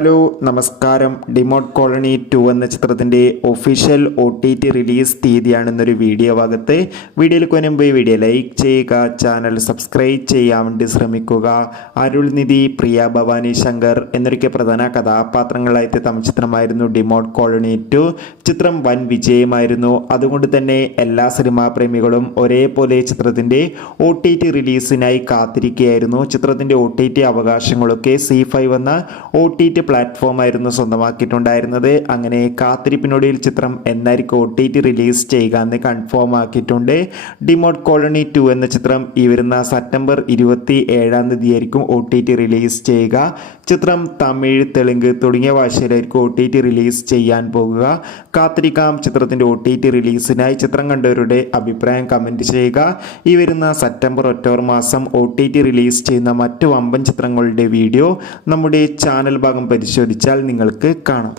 Hello നമസ്കാരം. Demote colony 2 എന്ന ചിത്രത്തിൻ്റെ ഒഫീഷ്യൽ OTT റിലീസ് തീയതിയാണെന്നൊരു വീഡിയോ ഭാഗത്ത്. വീഡിയോയിലേക്ക് മുൻപ് വീഡിയോ ലൈക്ക് ചെയ്യുക, ചാനൽ സബ്സ്ക്രൈബ് ചെയ്യാൻ വേണ്ടി ശ്രമിക്കുക. അരുൾനിധി, പ്രിയ ഭവാനി ശങ്കർ എന്നൊക്കെ പ്രധാന കഥാപാത്രങ്ങളായിട്ട് തമിഴ് ചിത്രമായിരുന്നു ഡിമോട്ട് കോളനി 2. ചിത്രം വൻ വിജയമായിരുന്നു. അതുകൊണ്ട് തന്നെ എല്ലാ സിനിമാ പ്രേമികളും ഒരേപോലെ ചിത്രത്തിൻ്റെ OTT റിലീസിനായി കാത്തിരിക്കുകയായിരുന്നു. ചിത്രത്തിൻ്റെ OTT അവകാശങ്ങളൊക്കെ C5 എന്ന OTT പ്ലാറ്റ്ഫോമായിരുന്നു സ്വന്തമാക്കിയിട്ടുണ്ടായിരുന്നത്. അങ്ങനെ കാത്തിരിപ്പിനൊടുവിൽ ചിത്രം എന്നായിരിക്കും OTT റിലീസ് ചെയ്യുക എന്ന് കൺഫേം ആക്കിയിട്ടുണ്ട്. ഡിമോട്ട് കോളനി 2 എന്ന ചിത്രം ഈ വരുന്ന സെപ്റ്റംബർ 27-ാം തീയതിയായിരിക്കും OTT റിലീസ് ചെയ്യുക. ചിത്രം തമിഴ്, തെലുങ്ക് തുടങ്ങിയ ഭാഷയിലായിരിക്കും OTT റിലീസ് ചെയ്യാൻ പോകുക. കാത്തിരിക്കാം ചിത്രത്തിൻ്റെ OTT റിലീസിനായി. ചിത്രം കണ്ടവരുടെ അഭിപ്രായം കമൻറ്റ് ചെയ്യുക. ഈ വരുന്ന സെപ്റ്റംബർ ഒക്ടോബർ മാസം OTT റിലീസ് ചെയ്യുന്ന മറ്റു വമ്പൻ ചിത്രങ്ങളുടെ വീഡിയോ നമ്മുടെ ചാനൽ ഭാഗം പരിശോധിച്ചാൽ നിങ്ങൾക്ക് കാണാം.